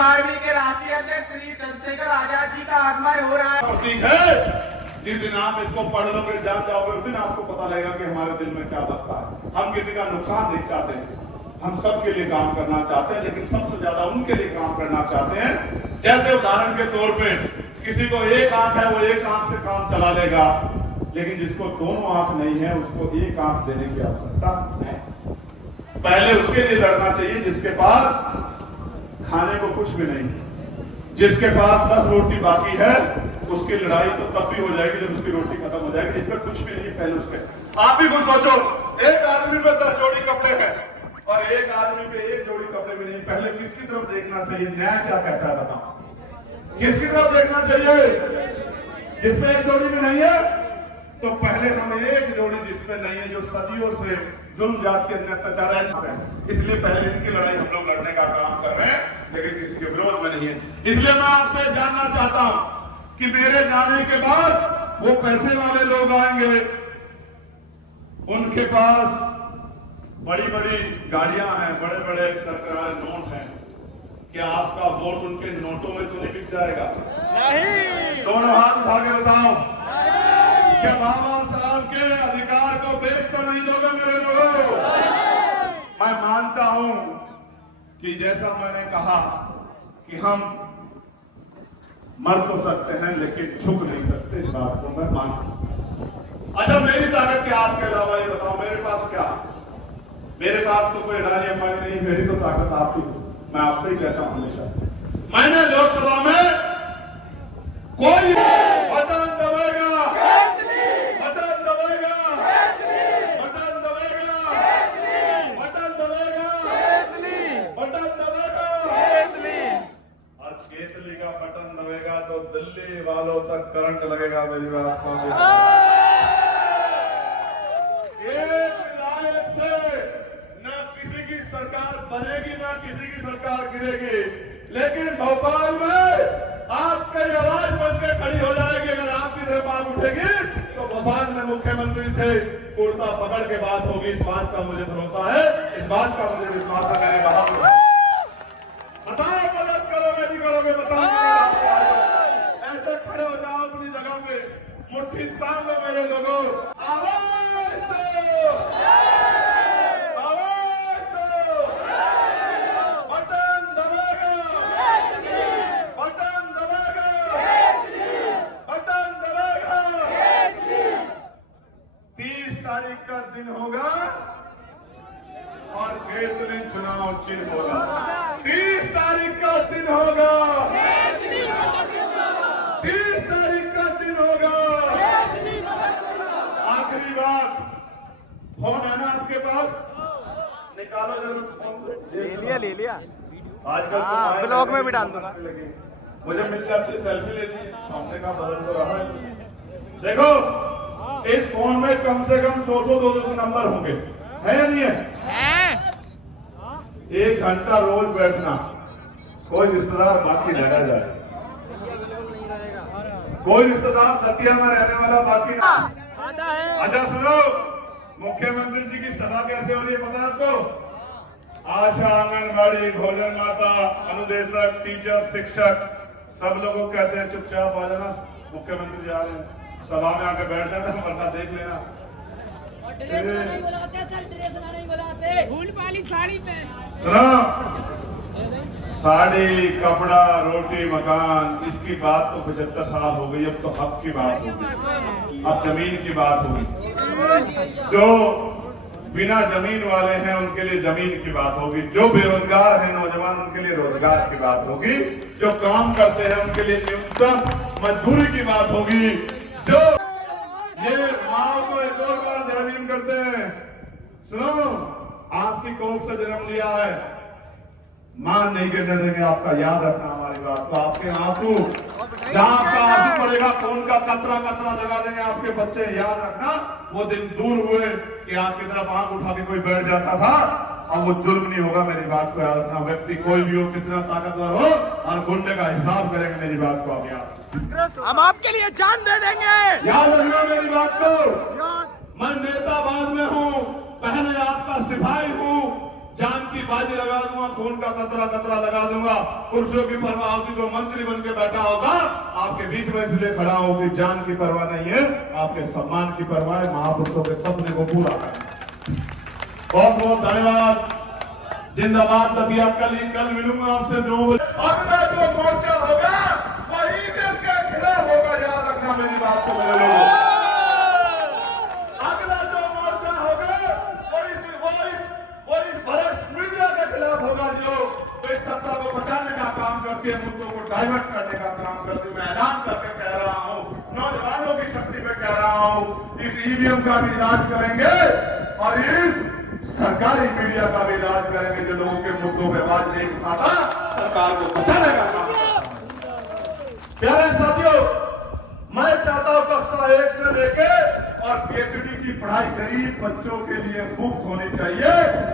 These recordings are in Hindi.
मारवी के राष्ट्रीय अध्यक्ष श्री चंद्रशेखर आजाद जी का आगमन हो रहा है। प्रतीक है, जिस दिन आप इसको पढ़ लोगे, जान जाओगे, उस दिन आपको पता लगेगा कि हमारे दिल में क्या बसता है। हम किसी का नुकसान नहीं चाहते, हम सबके लिए काम करना चाहते हैं, लेकिन सबसे ज्यादा उनके लिए काम करना चाहते हैं। जैसे उदाहरण के तौर पे किसी को एक आंख है, वो एक आंख से काम चला लेगा, लेकिन जिसको दोनों आंख नहीं है उसको एक आंख देने की आवश्यकता है। पहले उसके लिए लड़ना चाहिए जिसके पास खाने को कुछ भी नहीं, जिसके पास 10 रोटी बाकी है, उसकी लड़ाई तो तब भी हो जाएगी जब उसकी रोटी खत्म हो जाएगी। जिसका कुछ भी नहीं पहले उसके। आप भी खुद सोचो, एक आदमी पे 10 जोड़ी कपड़े हैं और एक आदमी पे 1 जोड़ी कपड़े भी नहीं, पहले किसकी तरफ देखना चाहिए? न्याय क्या कहता है बताओ? किसकी तरफ देखना चाहिए? जिसमें 1 जोड़ी भी नहीं है, तो पहले हम 1 जोड़ी जिसमें नहीं है, जो सदियों से जुल्म जात के अत्याचार है, इसलिए पहले इनकी लड़ाई हम लोग लड़ने का काम कर रहे हैं, लेकिन इसके विरोध में नहीं है। इसलिए मैं आपसे जानना चाहता हूं कि मेरे जाने के बाद वो पैसे वाले लोग आएंगे, उनके पास बड़ी बड़ी गाड़ियां हैं, बड़े बड़े करकरारे नोट हैं, क्या आपका वोट उनके नोटों में तो नहीं बिक जाएगा? नहीं। दोनों हाथ उठा के बताओ, क्या बाबा साहब के अधिकार को बेच तो नहीं दोगे मेरे लोगों? मैं मानता हूं कि जैसा मैंने कहा कि हम मर तो सकते हैं लेकिन झुक नहीं सकते, इस बात को मैं मानता हूं। अच्छा, मेरी ताकत क्या आपके अलावा? ये बताओ मेरे पास क्या? मेरे पास तो कोई डाली अंबानी नहीं, मेरी तो ताकत आप ही। मैं आपसे ही कहता हूं हमेशा, मैंने लोकसभा में कोई बटन दबाएगा, बटन दबाएगा, बटन दबाएगा, बटन दबाएगा, बटन दबाएगा, और केतली का बटन दबाएगा तो दिल्ली वालों तक करंट लगेगा। मेरी बात को एक विधायक से न किसी की सरकार बनेगी, न किसी की सरकार गिरेगी, लेकिन भोपाल में आपकी आवाज बनकर खड़ी हो जाएगी। अगर आपकी तरफ आग उठेगी तो भोपाल में मुख्यमंत्री से कुर्ता पकड़ के बात होगी। इस बात का मुझे भरोसा है, इस बात का मुझे विश्वास है। मैंने कहा बताओ मदद करोगे नहीं करोगे? बताओ, ऐसे खड़े हो जाओ अपनी जगह पे, मुट्ठी तान लो मेरे लोगों, आवाज दो, आवाज दो, बटन दबाएगा, बटन दबाएगा, बटन दबाएगा। 30 तारीख का दिन होगा और बेहतरीन चुनाव चिन्ह होगा। 30 तारीख का दिन होगा, 30 तारीख का दिन होगा। आखिरी बात, फोन है ना आपके पास? निकालो जरूर फोन। ले लिया आजकल तो ब्लॉग में भी डाल दूंगा। मुझे मिल जाती, सेल्फी ले ली, हमने कहा बदल तो रहा है। देखो, इस फोन में कम से कम 100-200 नंबर होंगे, है या नहीं है? 1 घंटा रोज बैठना, कोई रिश्तेदार बाकी रह जाए, कोई रिश्तेदार दतिया में रहने वाला बाकी ना। अच्छा सुनो, मुख्यमंत्री जी की सभा कैसे हो रही है पता है आपको? आशा, आंगनबाड़ी, भोजन माता, अनुदेशक, टीचर, शिक्षक, सब लोगों को कहते हैं चुपचाप आ जाना, मुख्यमंत्री जा रहे हैं, सभा में आके बैठ जाना, वरना देख लेना। ड्रेस में नहीं बुलाते सर, ड्रेस में नहीं बुलाते, फूल वाली साड़ी में। सुनो, साड़ी, कपड़ा, रोटी, मकान, इसकी बात तो 75 साल हो गई, अब तो हक की बात होगी, अब जमीन की बात होगी। जो बिना जमीन वाले हैं उनके लिए जमीन की बात होगी, जो बेरोजगार हैं नौजवान उनके लिए रोजगार की बात होगी, जो काम करते हैं उनके लिए न्यूनतम मजदूरी की बात होगी, जो ये माओ को एक और बार जहरीम करते हैं। सुनो, आपकी कोख से जन्म लिया है, मान नहीं गिरने देंगे आपका, याद रखना हमारी बात को। आपके आंसू, जहां आपका आंसू पड़ेगा खून का कतरा कतरा लगा देंगे आपके बच्चे, याद रखना। वो दिन दूर हुए कि आपकी तरफ आंख उठा के कोई बैठ जाता था, अब वो जुल्म नहीं होगा। मेरी बात को याद रखना, व्यक्ति कोई भी हो, कितना ताकतवर हो, और गुंडे का हिसाब करेंगे। मेरी बात को आप याद, हम आपके लिए जान दे देंगे, याद रखना मेरी बात को। मैं नेता बाद में हूँ, पहले आपका सिपाही हूँ। जान की बाजी लगा दूंगा, खून का कतरा कतरा लगा दूंगा। पुरुषों की परवाह होती तो मंत्री बन के बैठा होगा। आपके बीच में इसलिए खड़ा हूं कि जान की परवाह नहीं है, आपके सम्मान की परवाह है, महापुरुषों के सपने को पूरा करना। बहुत बहुत धन्यवाद। जिंदाबाद दतिया। कल मिलूंगा आपसे 9 बजे। अगला जो मोर्चा होगा वही ईवीएम के खिलाफ होगा, याद रखना मेरी बात को मेरे लोगों। अगला जो मोर्चा होगा वो इस भ्रष्ट मीडिया के खिलाफ होगा, जो इस सत्ता को बचाने का काम करती है, मुद्दों को डाइवर्ट करने का काम करती है। मैं ऐलान करके कह रहा हूं, नौजवानों की शक्ति पे कह रहा हूं, इस ईवीएम का भी इलाज करेंगे और इस सरकारी मीडिया का भी इलाज करेंगे, जो लोगों के मुद्दों पे आवाज नहीं उठाता, सरकार को बचाने का काम करता। प्यारे साथियों, मैं चाहता हूं कक्षा 1 से लेके और पीएचडी की पढ़ाई गरीब बच्चों के लिए मुफ्त होनी चाहिए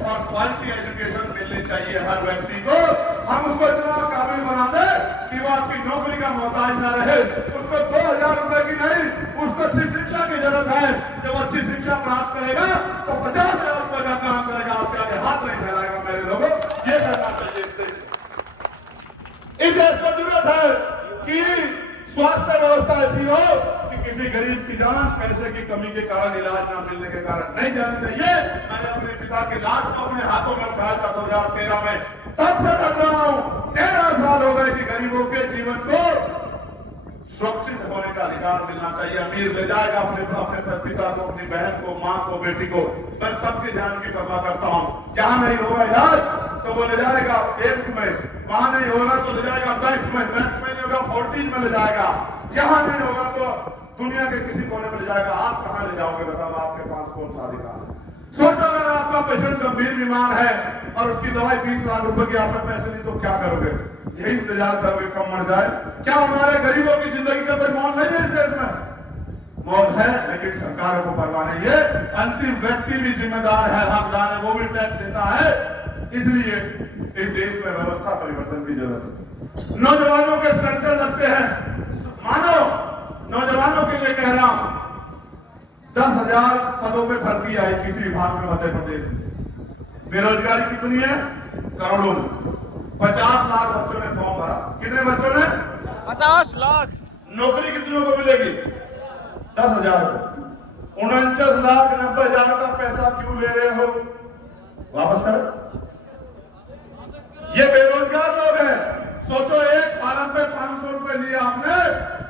और क्वालिटी एजुकेशन मिलनी चाहिए हर व्यक्ति को। हम उसको इतना काबिल बना दे कि वो आपकी नौकरी का मोहताज ना रहे। उसको 2000 रुपए की नहीं, उसको अच्छी शिक्षा की जरूरत है। जब अच्छी शिक्षा प्राप्त करेगा तो 50,000 रुपए का काम करेगा, आपके आगे हाथ नहीं फैलाएगा। मेरे लोगों, ये करना चाहिए। इस देश को जरूरत है कि स्वास्थ्य व्यवस्था ऐसी हो कि किसी गरीब की जान पैसे की कमी के कारण, इलाज न मिलने के कारण नहीं जानी चाहिए। मैंने अपने पिता की लाश को अपने हाथों में उठाया था 2013 में, तब से लड़ रहा हूं। 13 साल हो गए कि गरीबों के जीवन को सुरक्षित होने का अधिकार मिलना चाहिए। अमीर ले जाएगा अपने पिता को, अपनी बहन को, माँ को, बेटी को। मैं सबकी जान की परवाह करता हूँ। जहां नहीं होगा इलाज तो वो ले जाएगा एम्स में, वहां नहीं होगा तो ले जाएगा बैंक में नहीं होगा फोर्टिज में ले जाएगा, जहां नहीं होगा तो दुनिया के किसी कोने में ले जाएगा। आप कहां ले जाओगे बताओ? आपके पास कौन सा अधिकार है? सोचो, अगर आपका पेशेंट गंभीर बीमार है और उसकी दवाई 20 लाख रुपए की, आपने पैसे नहीं तो क्या करोगे? यही इंतजार करोगे कब मर जाए? क्या हमारे गरीबों की जिंदगी का कोई मोल नहीं है इस देश में? मौत है, लेकिन सरकारों को परवाह नहीं है। अंतिम व्यक्ति भी जिम्मेदार है, हकदार है, वो भी टैक्स देता है। इसलिए इस देश में व्यवस्था परिवर्तन की जरूरत है। नौजवानों के सेंटर लगते हैं। मानो नौजवानों के लिए कह रहा हूं, 10,000 पदों पे भर्ती आई किसी विभाग में मध्य प्रदेश में। बेरोजगारी कितनी है? करोड़ों में। 50 लाख बच्चों ने फॉर्म भरा। कितने बच्चों ने? 50 लाख। नौकरी कितनों को मिलेगी? 10,000 को। 49,90,000 का पैसा क्यों ले रहे हो? वापस करो। ये बेरोजगार लोग हैं। सोचो, एक फॉर्म पे 500 रुपए लिए आपने,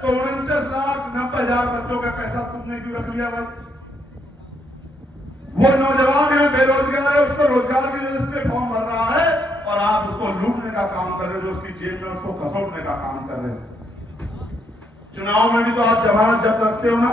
तो 49,90,000 बच्चों का पैसा तुमने क्यों रख लिया भाई? वो नौजवान है, बेरोजगार है, उसको रोजगार की वजह से फॉर्म भर रहा है और आप उसको लूटने का काम कर रहे हो, जो उसकी जेब में उसको खसोटने का काम कर रहे हो। चुनाव में भी तो आप जमानत जब्त रखते हो ना,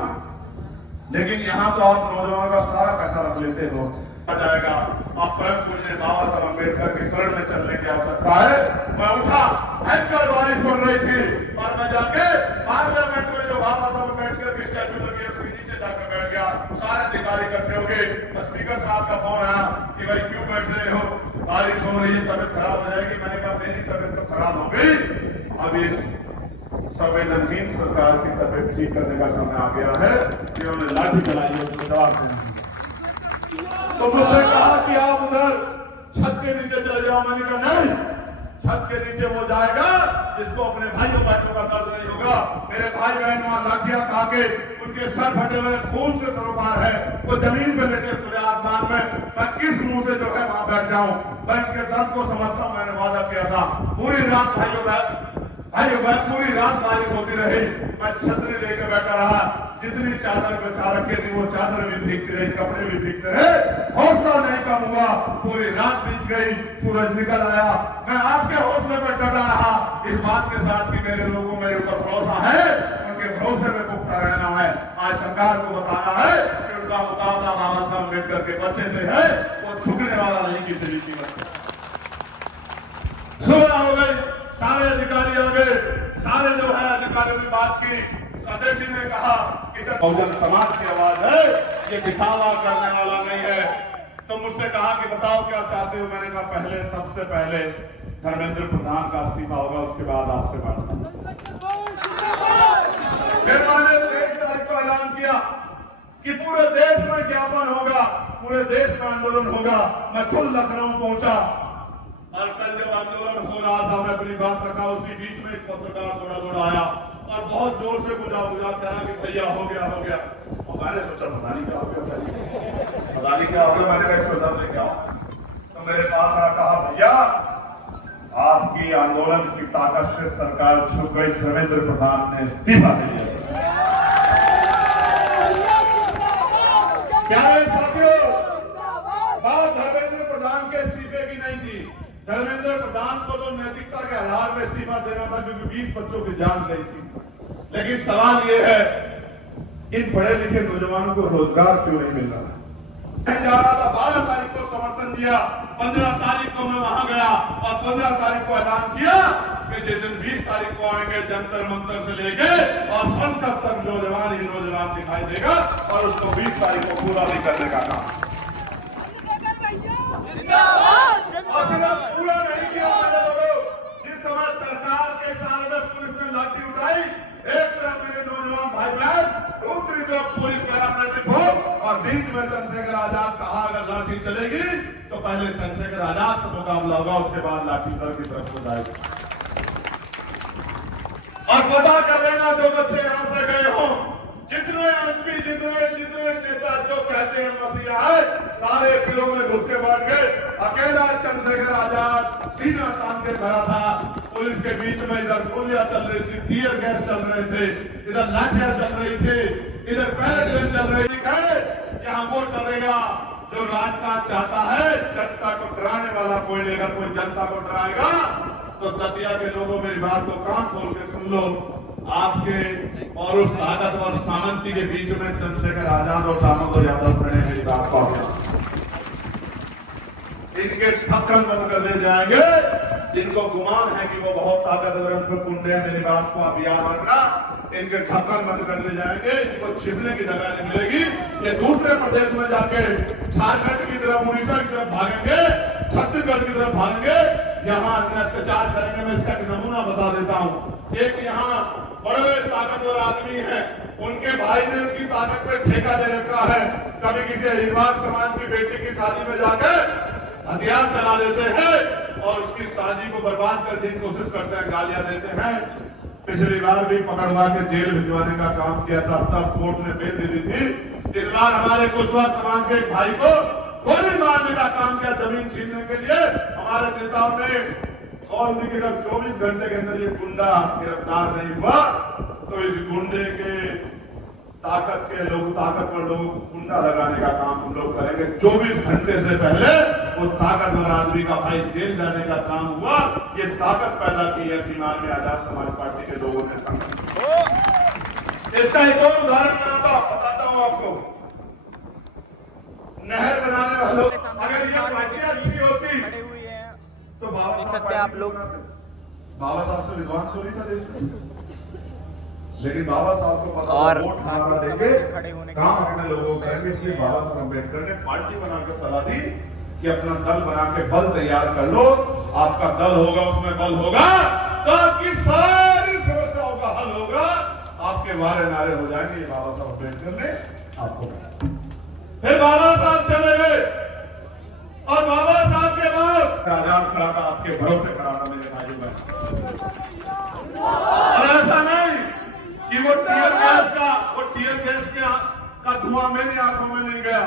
लेकिन यहां तो आप नौजवानों का सारा पैसा रख लेते हो। आ जाएगा। अब परम पूज्य बाबा साहब अम्बेडकर की शरण में चलने की आवश्यकता है। मैं उठा, भयंकर बारिश पड़ रही थी और मैं जाके पार्लियामेंट में जो बाबा साहब अम्बेडकर की स्टैचू लगी है उसके नीचे जाकर बैठ गया। सारे अधिकारी इकट्ठे हो गए। स्पीकर साहब का फोन आया कि भाई क्यों बैठ रहे हो, बारिश हो रही है, तबियत खराब हो जाएगी। मैंने कहा मेरी तबियत तो खराब हो गई, अब इस संवेदनहीन सरकार की तबियत ठीक करने का समय आ गया है कि उन्होंने लाठी चलाई है, उसको जवाब देना। तो मुझसे कहा कि आप उधर छत के नीचे चले जाओ। मैंने कहा नहीं, छत के नीचे वो जाएगा जिसको अपने भाइयों बहनों का दर्द नहीं होगा। मेरे भाई बहन वहां लाठियां खा के उनके सर फटे हुए खून से सरोकार है, वो जमीन पे लेटे खुले आसमान में, मैं किस मुंह से जो है वहां बैठ जाऊं? मैं इनके दर्द को समझता हूं। मैंने वादा किया था पूरी रात भाइयों बहन पूरी रात बारिश होती रही, मैं छतरी लेकर बैठा रहा। जितनी चादर बिछा रखी थी वो चादर भी भीगती रही, कपड़े भी भीगते रहे, हौसला नहीं कम हुआ। पूरी रात बीत गई, सूरज निकल आया, मैं आपके हौसले पर डटा रहा, इस बात के साथ कि मेरे लोगों मेरे ऊपर भरोसा है, उनके भरोसे में पुख्ता रहना है। आज सरकार को बताना है कि उनका मुकाबला बाबा साहब अम्बेडकर के बच्चे से है, वो झुकने वाला नहीं किसी भी कीमत पर। सुबह हो गई, सारे अधिकारी आ गए, सारे जो है अधिकारियों ने बात की। अध्यक्ष जी ने कहा कि बहुजन समाज की आवाज है, ये दिखावा करने वाला नहीं है। तो मुझसे कहा कि बताओ क्या चाहते हो? मैंने कहा पहले सबसे पहले धर्मेंद्र प्रधान का इस्तीफा होगा, उसके बाद आपसे बात। फिर मैंने 23 तारीख को ऐलान किया कि पूरे देश में ज्ञापन होगा पूरे देश में आंदोलन होगा। मैं खुद लखनऊ पहुंचा और कल जब आंदोलन हो रहा था मैं अपनी बात रखा, उसी बीच में एक पत्रकार दौड़ा आया और बहुत जोर से बुझा कह रहा कि भैया हो गया। और मैंने सोचा पता नहीं क्या हो गया, पता नहीं क्या हो गया। मैंने कहा सोचा नहीं क्या, तो मेरे पास आ कहा भैया आपकी आंदोलन की ताकत से सरकार छूट गई, धर्मेंद्र प्रधान ने इस्तीफा दे दिया। क्या है साथियों, बात धर्मेंद्र प्रधान के इस्तीफे की नहीं थी। धर्मेंद्र प्रधान को तो नैतिकता के आधार में इस्तीफा देना था क्योंकि 20 बच्चों की जान गई थी। लेकिन सवाल यह है इन पढ़े लिखे नौजवानों को रोजगार क्यों नहीं मिल रहा? जा रहा था 12 तारीख को समर्थन दिया, 15 तारीख को मैं वहां गया और 15 तारीख को ऐलान किया कि जिस दिन 20 तारीख को आएंगे जंतर मंतर से लेके और संसद तक नौजवान ही नौजवान दिखाई देगा और उसको 20 तारीख को पूरा भी करने का काम। और पूरा नहीं किया मेरे लोगों। जिस समय सरकार के सामने में पुलिस ने लाठी उठाई, एक तरफ मेरे नौजवान भाई बहन, दूसरी तरफ पुलिस पैरामिलिट्री फोर्स और बीच में चंद्रशेखर आजाद कहा अगर लाठी चलेगी तो पहले चंद्रशेखर आजाद से मुकाबला होगा, उसके बाद लाठी दल की तरफ हो जाएगी। और पता कर लेना जो बच्चे यहां से गए हों, जितने एमपी जितने नेता जो कहते हैं मसीहा है, सारे बिलों में घुस के बैठ गए। अकेला चंद्रशेखर आजाद सीना तान के खड़ा था। पुलिस के बीच में इधर गोलियां चल रही थी, टीयर गैस चल रहे थे, इधर लाठियां चल रही थी, इधर पैलेट गन चल रही थी। यहाँ वो डरेगा जो राजकाज चाहता है, जनता को डराने वाला कोई नहीं। अगर कोई जनता को डराएगा तो दतिया के लोगों मेरी बात को कान खोल के सुन लो। आपके और उस ताकतवर सामंती के बीच में चंद्रशेखर आजाद और दामोदर यादव खड़े हैं। मेरी बात को इनके थक्कन बंद कर दे जाएंगे जिनको गुमान है कि वो बहुत ताकतवर उन पर कुंडे हैं। मेरी बात को आप याद रखना, इनके ढक्कन बंद कर दे जाएंगे, इनको छिपने की जगह नहीं मिलेगी। ये दूसरे प्रदेश में जाके झारखंड की तरफ, उड़ीसा की तरफ भागेंगे, छत्तीसगढ़ की तरफ भागेंगे, यहाँ अत्याचार करेंगे। मैं इसका एक नमूना बता देता हूँ। एक यहाँ बड़े ताकतवर आदमी हैं, उनके भाई ने उनकी ताकत पे ठेका ले रखा है। कभी किसी अहिरवार समाज की बेटी की शादी में जाके हथियार चला देते हैं और उसकी शादी को बर्बाद करने की कोशिश करते हैं, गालियां देते हैं। पिछली बार भी पकड़वा के जेल भिजवाने का काम किया था, तब कोर्ट ने बेल दे दी थी। इस बार हमारे कुशवाहा समाज के एक भाई को गोली मारने का काम किया जमीन छीनने के लिए। हमारे नेताओं ने कॉल दी कि अगर 24 घंटे के अंदर ये गुंडा गिरफ्तार नहीं हुआ तो इस गुंडे के ताकतवर लोगों को गुंडा लगाने का काम हम लोग करेंगे। 24 घंटे से पहले वो ताकतवर आदमी का भाई जेल जाने का काम हुआ। ये ताकत पैदा की है दिमाग में आजाद समाज पार्टी के लोगों ने संगठन। इसका एक और उदाहरण बताता हूं आपको। नहर बनाने वालों, अगर ये पार्टियां अच्छी होती तो बाबा साहब से विद्वान थोड़ी था देश में। लेकिन बाबा साहब को पता और वोट हमारा देंगे, काम अपने लोगों को करेंगे। इसलिए बाबा साहब अम्बेडकर ने पार्टी बनाकर सलाह दी कि अपना दल बना के बल तैयार कर लो। आपका दल होगा, उसमें बल होगा तो आपकी सारी समस्याओं का हल होगा, आपके वारे नारे हो जाएंगे। ये बाबा साहब अम्बेडकर ने आपको कहा। फिर बाबा साहब चले गए और बाबा साहब के बाद आजाद खड़ा था, आपके भरोसे खड़ा था मेरे भाइयों बहन। और ऐसा नहीं कि वो टीयर गैस का धुआं मेरी आंखों में नहीं गया।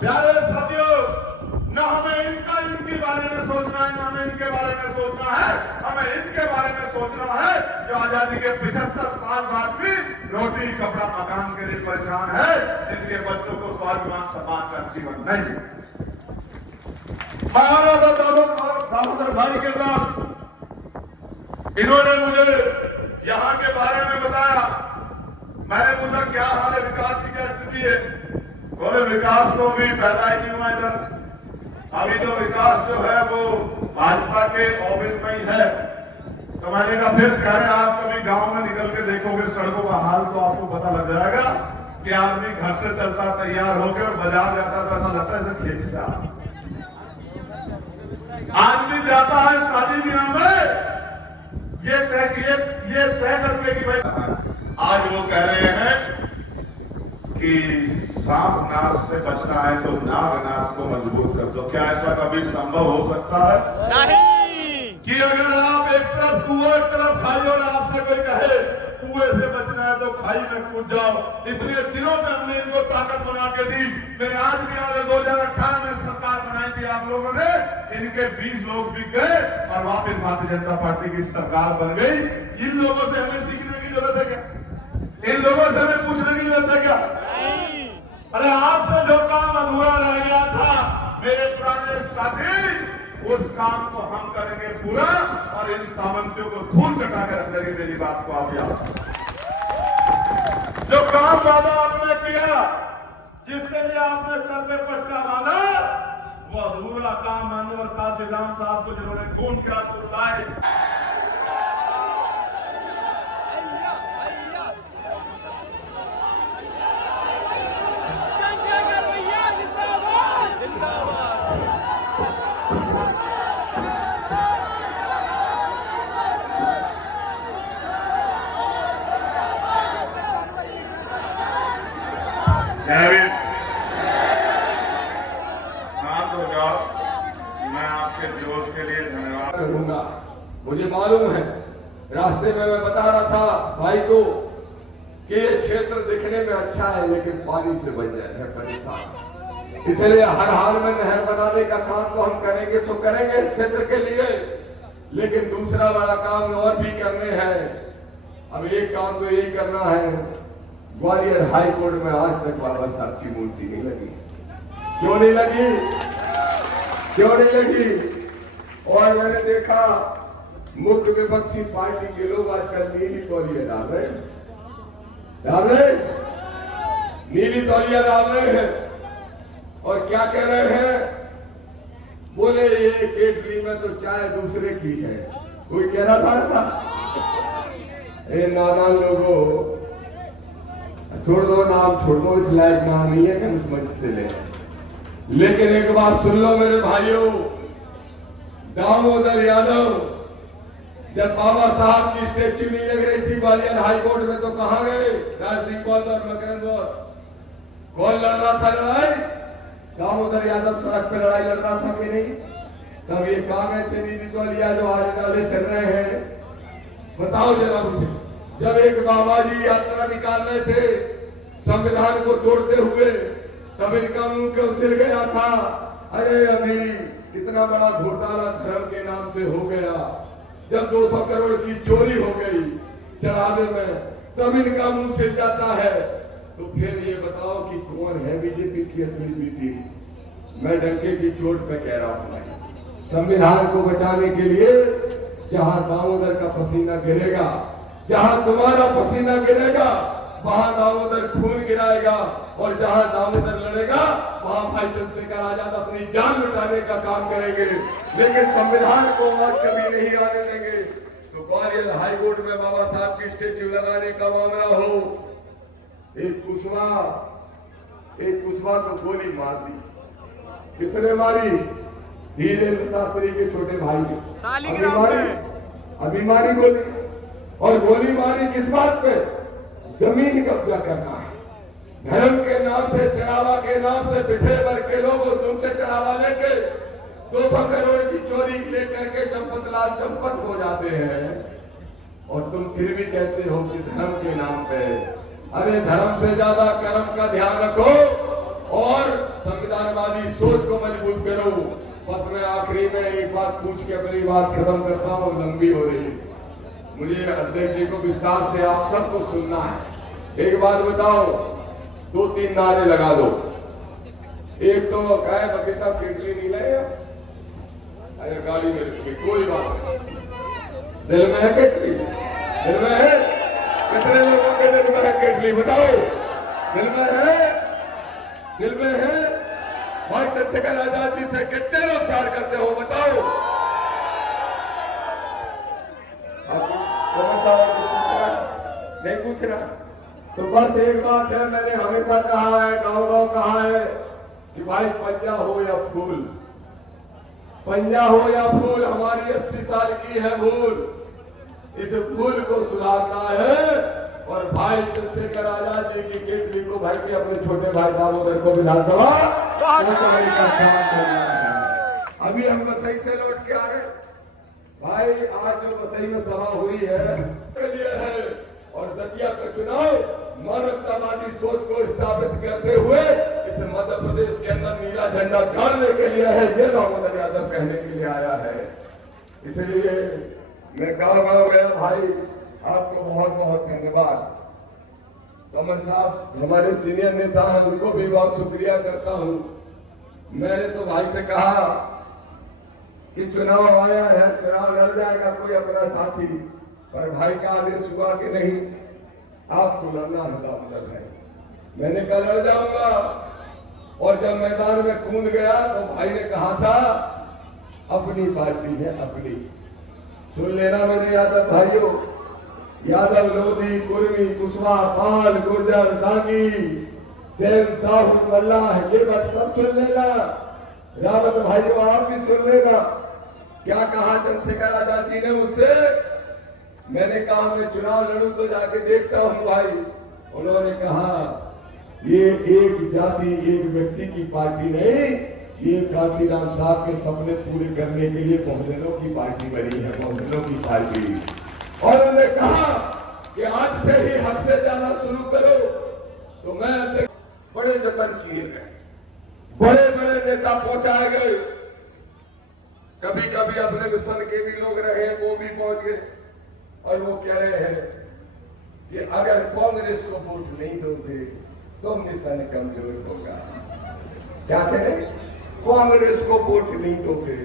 प्यारे साथियों, न हमें इनके बारे में सोचना है, न हमें इनके बारे में सोचना है। हमें इनके बारे में सोचना है जो आजादी के 75 साल बाद भी रोटी कपड़ा मकान के लिए परेशान है। इनके बच्चों को स्वाभिमान सम्मान का जीवन नहीं। दामोदर भाई के साथ इन्होंने मुझे यहाँ के बारे में बताया। मैंने पूछा क्या हाल है, विकास की क्या स्थिति है? बोले विकास तो अभी पैदा ही नहीं हुआ इधर। अभी तो विकास जो है वो भाजपा के ऑफिस में ही है। तो मैंने कहा फिर कह रहे आप कभी गांव में निकल के देखोगे सड़कों का हाल तो आपको पता लग जाएगा कि आदमी घर से चलता तैयार होकर और बाजार जाता तो ऐसा लगता है जैसे खेत से आदमी जाता है शादी ब्याह में ये तय करके कि भाई आज वो कह रहे हैं कि सांप नाग से बचना है तो नागनाथ को मजबूत कर दो। क्या ऐसा कभी संभव हो सकता है नहीं कि अगर आप एक तरफ कुआं एक तरफ खाई और आपसे कोई कहे कुएं से बचना है तो खाई में कूद जाओ। इतने दिनों से हमने इनको ताकत बना के दी। मेरे आज भी याद है 2018 में सरकार बनाई थी आप लोगों ने, इनके 20 लोग बिक गए और वापस भारतीय जनता पार्टी की सरकार बन गई। इन लोगों से हमें सीखने की जरूरत है क्या? इन लोगों से हमें पूछने की जरूरत है क्या? अरे आपसे जो काम अधूरा रह गया था मेरे पुराने साथी, उस काम को हम करेंगे पूरा और इन सामंतियों को खून चटा कर रख देंगे। मेरी बात को आप याद, जो काम वादा आपने किया, जिसके लिए आपने सर पे पटका बांधा, वो अधूरा काम माननीय काशीराम साहब को जिन्होंने खून के आंसू रुलाए, शांत हो जाओ। मैं आपके जोश के लिए धन्यवाद करूंगा। मुझे मालूम है, रास्ते में मैं बता रहा था भाई को कि ये क्षेत्र दिखने में अच्छा है लेकिन पानी से बन जाए है परेशान। इसलिए हर हाल में नहर बनाने का काम तो हम करेंगे सो करेंगे इस क्षेत्र के लिए, लेकिन दूसरा बड़ा काम और भी करने हैं। अब एक काम तो यही करना है, ग्वालियर हाई कोर्ट में आज तक बाबा साहब की मूर्ति नहीं लगी। क्यों नहीं लगी? क्यों नहीं लगी? और मैंने देखा मुख्य विपक्षी पार्टी के लोग आजकल नीली तौलिया डाल रहे हैं, नीली तौलिया डाल रहे हैं और क्या कह रहे हैं? बोले ये केटली में तो चाय दूसरे की है। कोई कह रहा था ऐसा? ए नादान लोगों, छोड़ दो नाम, छोड़ दो, इस लायक नाम नहीं है कि हम इस मंच से ले। लेकिन एक बात सुन लो मेरे भाइयों, दामोदर यादव जब बाबा साहब की स्टेच्यू नहीं लग रही थी ग्वालियर हाई कोर्ट में तो कहां गए? राज सिंह बौद्ध और मकरंद बौद्ध। कौन लड़ रहा था लड़ाई? दामोदर यादव सड़क पे लड़ाई लड़ रहा था कि नहीं? तब ये कहां गए थे नीली तौलिया जो आज डाले फिर रहे हैं? बताओ जरा मुझे। जब एक बाबा जी यात्रा निकाल रहे थे संविधान को तोड़ते हुए, तब इनका मुंह क्यों सिल गया था? अरे अभी कितना बड़ा घोटाला धर्म के नाम से हो गया। जब 200 करोड़ की चोरी हो गई चढ़ावे में, तब इनका मुंह सिल जाता है। तो फिर ये बताओ कि कौन है बीजेपी की असली बीपी? मैं डंके की चोट पे कह रहा हूं, संविधान को बचाने के लिए जहां दामोदर का पसीना गिरेगा, जहां तुम्हारा पसीना गिरेगा, वहां दामोदर खून गिराएगा और जहां दामोदर लड़ेगा वहां भाई चंद्रशेखर आजाद अपनी जान लुटाने का काम करेंगे। लेकिन संविधान को आज कभी नहीं आने देंगे। तो ग्वालियर हाई कोर्ट में बाबा साहब की स्टेच्यू लगाने का मामला हो, एक कुशवा को गोली मार दी। किसने मारी? धीरेन्द्र शास्त्री के छोटे भाई ने। अभी मारी गोली, और गोली मारी किस बात पे? जमीन कब्जा करना है। धर्म के नाम से, चढ़ावा के नाम से पिछड़े वर्ग के लोग तुमसे चढ़ावा लेके 200 करोड़ की चोरी लेकर के चंपतलाल चंपत हो जाते हैं और तुम फिर भी कहते हो कि धर्म के नाम पे। अरे धर्म से ज्यादा कर्म का ध्यान रखो और संविधानवादी सोच को मजबूत करो। बस मैं आखिरी में एक बात पूछ के अपनी बात खत्म करता हूँ, लंबी हो रही है। मुझे अध्यक्ष जी को विस्तार से आप सबको सुनना है। एक बात बताओ, 2-3 नारे लगा दो। एक तो कहे बाकी साहब केटली नहीं लाएगा, अरे गाड़ी में रखी, कोई बात नहीं। दिल में है केटली? दिल में है? कितने लोगों के दिल में है केटली? बताओ। दिल में है? दिल में है? भाई चंद्रशेखर आजाद जी से कितने लोग प्यार करते हो? बताओ। नहीं पूछ रहा। तो बस एक बात है, मैंने हमेशा कहा है, गांव-गांव कहा है कि भाई पंजा हो या फूल, पंजा हो या फूल, हमारी 80 साल की है भूल। इस भूल को सुधारना है और भाई चंद्रशेखर आजाद जी की केतली को भर के अपने छोटे भाई दामोदर को विधानसभा पहुंचाने का काम करना है। अभी हम बसई से लौट के आ रहे भाई, आज जो बसई में सभा हुई है और दतिया का चुनाव मानवतावादी सोच को स्थापित करते हुए इस मध्य प्रदेश के अंदर नीला झंडा गाड़ने के लिए है, ये दामोदर यादव कहने के लिए आया है। इसलिए मैं गाँव गया भाई, आपको बहुत बहुत धन्यवाद। कमल साहब हमारे सीनियर नेता हैं, उनको भी बहुत शुक्रिया करता हूँ। मैंने तो भाई से कहा कि चुनाव आया है, चुनाव लड़ जाएगा कोई अपना साथी, पर भाई का आदेश हुआ कि नहीं आपको लड़ना है दामोदर भाई। मैंने कहा लड़ जाऊंगा, और जब मैदान में कूद गया तो भाई ने कहा था अपनी पार्टी है अपनी। सुन लेना मेरे यादव भाइयों, यादव, लोधी, कुर्मी, कुशवाहा, पाल, गुर्जर, दागी, सेन, साहू, मल्लाह, ये बात सब सुन लेना। रावत भाइयों आप भी सुन लेना। क्या कहा चंद्रशेखर आजाद जी ने मुझसे? मैंने कहा मैं चुनाव लड़ूं तो जाके देखता हूं भाई। उन्होंने कहा ये एक जाति एक व्यक्ति की पार्टी नहीं, ये कांसीराम साहब के सपने पूरे करने के लिए बहुजनों की पार्टी बनी है, बहुजनों की पार्टी। और उन्होंने कहा कि आज से ही हक से जाना शुरू करो। तो मैं बड़े जतन किए गए, बड़े बड़े नेता पहुंचाए गए, कभी कभी अपने मिशन के भी लोग रहे वो भी पहुंच गए, और वो कह रहे हैं कि अगर कांग्रेस को वोट नहीं दोगे तो मिशन कमजोर होगा। क्या कह रहे? कांग्रेस को वोट नहीं दोगे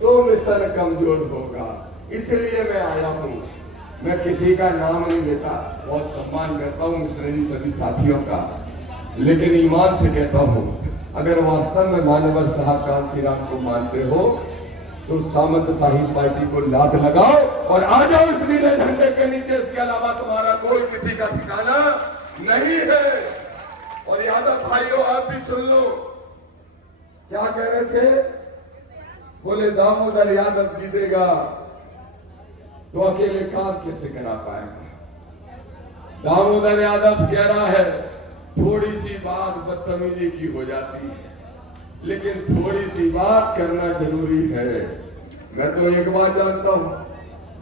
तो मिशन कमजोर होगा। इसलिए मैं आया हूं। मैं किसी का नाम नहीं लेता, बहुत सम्मान करता हूं मिश्रजी सभी साथियों का, लेकिन ईमान से कहता हूं अगर वास्तव में मानवर साहब कांसीराम को मानते हो तो सामंत शाही पार्टी को लात लगाओ और आ जाओ इस नीले झंडे के नीचे। इसके अलावा तुम्हारा कोई किसी का ठिकाना नहीं है। और यादव भाइयों आप भी सुन लो, क्या कह रहे थे? बोले दामोदर यादव जीतेगा तो अकेले काम कैसे करा पाएगा। दामोदर यादव कह रहा है थोड़ी सी बात बदतमीजी की हो जाती है, लेकिन थोड़ी सी बात करना जरूरी है। मैं तो एक बात जानता हूं,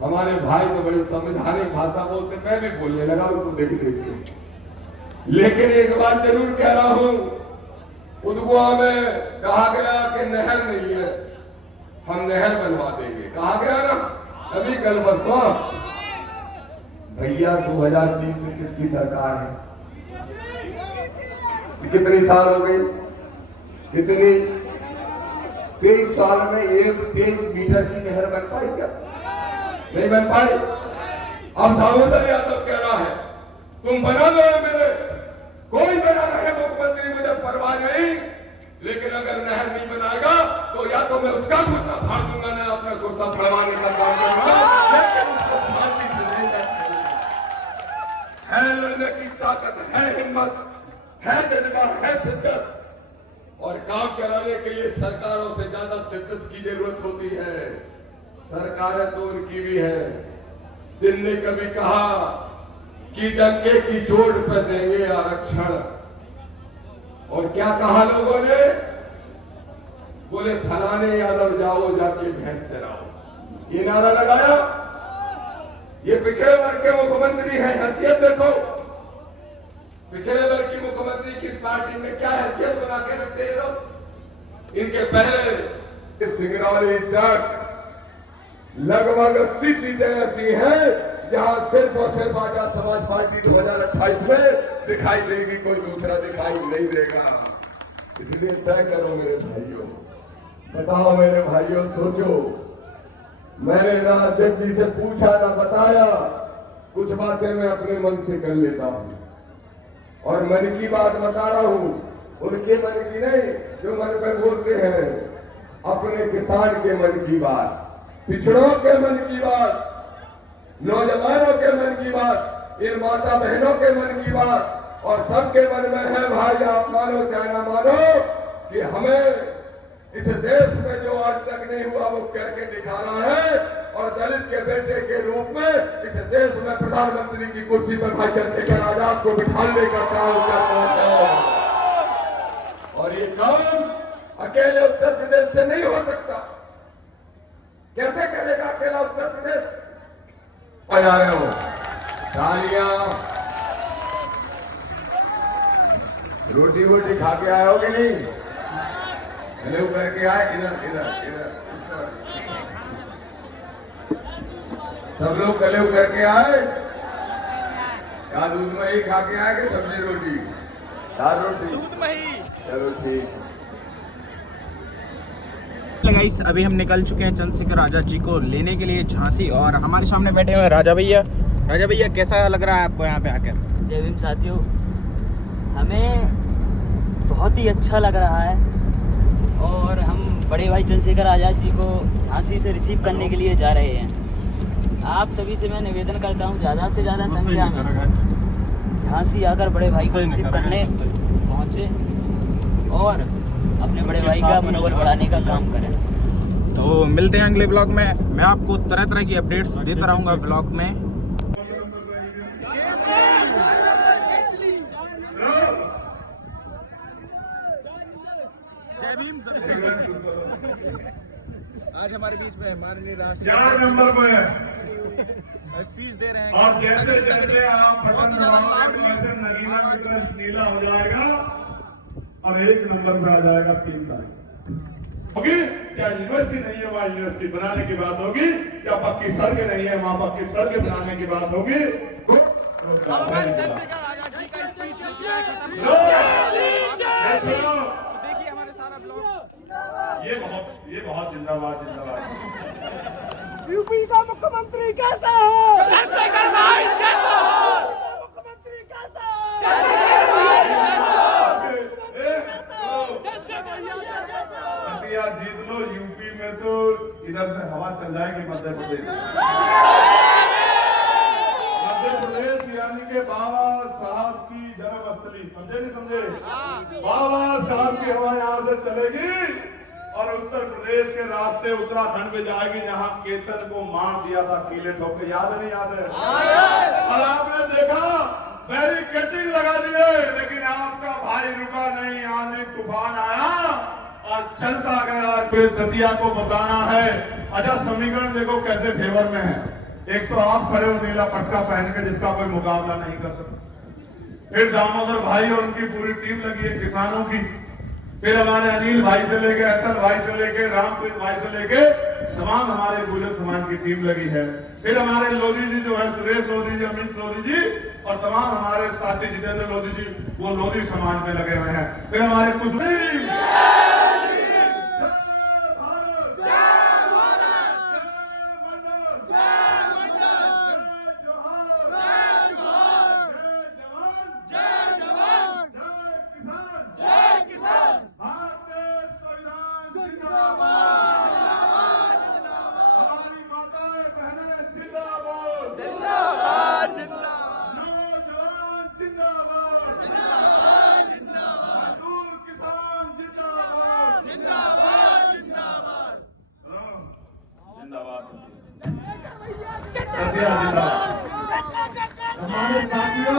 हमारे भाई तो बड़ी संवैधानिक भाषा बोलते, मैं भी बोलने लगा उनको देख देख के। लेकिन एक बात जरूर कह रहा हूं, उदगुआ में कहा गया कि नहर नहीं है, हम नहर बनवा देंगे। कहा गया ना अभी कल परसों। भैया 2003 से किसकी सरकार है? कितनी साल हो गई? कितनी? 23 साल में 123 मीटर की नहर बन पाई क्या? नहीं बन पाई। अब दामोदर यादव कह रहा है तुम बना दो एमएलए, कोई बना रहे मुख्यमंत्री, मुझे परवाह नहीं, लेकिन अगर नहर नहीं बनाएगा तो या तो मैं उसका कुर्ता फाड़ दूंगा ना अपना कुर्ता फड़वाने का काम करूंगा। है लड़ने की ताकत, है हिम्मत, है जज्बा, है शिद्दत, और काम कराने के लिए सरकारों से ज्यादा शिद्दत की जरूरत होती है। सरकारें तो उनकी भी है जिनने कभी कहा कि डंके की चोट पर देंगे आरक्षण, और क्या कहा लोगों ने? बोले फलाने यादव जाओ जाके भैंस चराओ, ये नारा लगाया। ये पिछड़े वर्ग के मुख्यमंत्री हैं, हैसियत देखो। पिछड़े वर्ग की मुख्यमंत्री किस पार्टी में क्या हैसियत बना के रखते हैं लोग। इनके पहले सिंगरौली तक लगभग 80 सीटें ऐसी हैं जहां सिर्फ और सिर्फ आजाद समाज पार्टी 2028 में दिखाई देगी, कोई दूसरा दिखाई नहीं देगा। इसलिए तय करो मेरे भाइयों, बताओ मेरे भाइयों, सोचो। मैंने ना अध्यक्ष जी से पूछा ना बताया, कुछ बातें मैं अपने मन से कर लेता हूं और मन की बात बता रहा हूं, उनके मन की नहीं जो मन पे बोलते हैं, अपने किसान के मन की बात, पिछड़ों के मन की बात, नौजवानों के मन की बात, इन माता बहनों के मन की बात, और सबके मन में है भाई, आप मानो चाहे ना मानो, कि हमें इस देश में जो आज तक नहीं हुआ वो करके दिखाना है। और दलित के बेटे के रूप में इस देश में प्रधानमंत्री की कुर्सी पर भाई चंद्रशेखर आजाद को बिठाने का काम करना है। और ये काम अकेले उत्तर प्रदेश से नहीं हो सकता। कैसे करेगा अकेला उत्तर प्रदेश? बजा रहे हो तालियां। रोटी वोटी खा के आए हो कि नहीं? हेलो करके आए। इधर इधर इधर सब लोग कलेव करके आए। क्या दूध में ही खा के आए कि सब्जी रोटी? दाल रोटी दूध में ही। चलो ठीक। गाइस अभी हम निकल चुके हैं चंद्रशेखर आजाद जी को लेने के लिए झांसी, और हमारे सामने बैठे हुए हैं राजा भैया। राजा भैया कैसा लग रहा है आपको यहाँ पे आकर? जय भीम साथियों, हमें बहुत ही अच्छा लग रहा है और हम बड़े भाई चंद्रशेखर आजाद जी को झांसी से रिसीव करने के लिए जा रहे हैं। आप सभी से मैं निवेदन करता हूँ ज़्यादा से ज़्यादा संख्या में झांसी आकर बड़े भाई को रिसीव करने पहुँचे और अपने बड़े भाई का मनोबल बढ़ाने का काम करें। तो मिलते हैं अगले ब्लॉग में। मैं आपको तरह तरह की अपडेट्स देता रहूँगा ब्लॉग में। जय भीम। आज हमारे बीच में माननीय राष्ट्रपति 4 नंबर पे स्पीच दे रहे हैं, और जैसे जैसे आप बटन दबाओगे वैसे नगीना की तरफ नीला हो जाएगा और 1 नंबर पे आ जाएगा 3 तारीख होगी। क्या यूनिवर्सिटी नहीं है वहाँ यूनिवर्सिटी बनाने की बात होगी, क्या पक्की सड़कें नहीं है वहाँ पक्की सड़कें बनाने की बात होगी। देखिए हमारे सारा ब्लॉग। ये बहुत जिंदाबाद जिंदाबाद। यूपी का मुख्यमंत्री कैसा है? चंद्रशेखर भाई कैसा है? मुख्यमंत्री कैसा है? चंद्रशेखर भाई कैसा है? जीत लो यूपी में तो इधर से हवा चल जाएगी मध्य प्रदेश। मध्य प्रदेश यानी के बाबा साहब की जन्मस्थली, समझे नहीं समझे? बाबा साहब की हवा यहाँ से चलेगी और उत्तर प्रदेश के रास्ते उत्तराखंड में जाएगी जहाँ केतन को मार दिया था कीले ठोक के। याद है नहीं याद है? और आपने देखा बैरिकेडिंग लगा दिए, लेकिन आपका भाई रुका नहीं। आंधी तूफान आया और चलता गया। फिर दतिया को बताना है। अच्छा समीकरण देखो कैसे फेवर में है। एक तो आप खड़े हो नीला पटका पहन के जिसका कोई मुकाबला नहीं कर सकता। फिर दामोदर भाई और उनकी पूरी टीम लगी है किसानों की। फिर हमारे अनिल भाई से लेके अतल भाई से लेके रामप्रीत भाई से लेके तमाम हमारे गुजर समाज की टीम लगी है। फिर हमारे लोधी जी जो है सुरेश लोधी जी, अमित लोधी जी और तमाम हमारे साथी जितेंद्र लोधी जी, वो लोधी समाज में लगे हुए हैं। फिर हमारे कुछ हमारे साथियों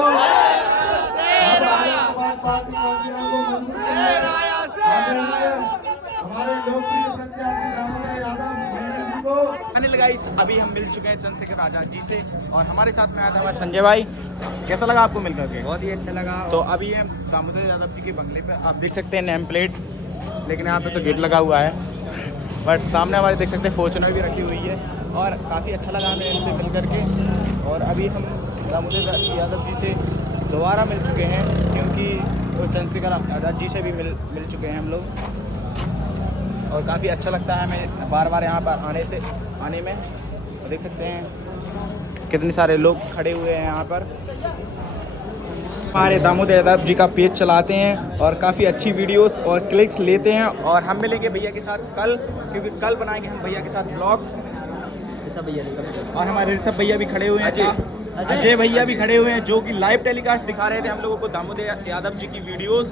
हमारे लोकप्रिय प्रत्याशी दामोदर यादव मंडल जी को अनिल गाइस अभी हम मिल चुके हैं चंद्रशेखर आजाद जी से, और हमारे साथ में आया था हमारे संजय भाई। कैसा लगा आपको मिलकर के? बहुत ही अच्छा लगा। तो अभी हम दामोदर यादव जी के बंगले पे, आप देख सकते हैं नेम प्लेट, लेकिन यहाँ पे तो गेट लगा हुआ है, बट सामने हमारे देख सकते हैं फॉर्च्यूनर भी रखी हुई है, और काफ़ी अच्छा लगा हमें इनसे मिल करके। और अभी हम दामोदर यादव जी से दोबारा मिल चुके हैं, क्योंकि वो चंद्रशेखर आजाद जी से भी मिल चुके हैं हम लोग, और काफ़ी अच्छा लगता है हमें बार बार यहाँ पर आने में। और देख सकते हैं कितने सारे लोग खड़े हुए हैं यहाँ पर। हमारे दामोदर यादव जी का पेज चलाते हैं और काफ़ी अच्छी वीडियोस और क्लिक्स लेते हैं, और हम मिलेंगे भैया के साथ कल, क्योंकि कल बनाएंगे हम भैया के साथ ब्लॉग्स। और हमारे ऋषभ भैया भी खड़े हुए हैं, अजय भैया भी खड़े हुए हैं, जो कि लाइव टेलीकास्ट दिखा रहे थे हम लोगों को दामोदर यादव जी की वीडियोस।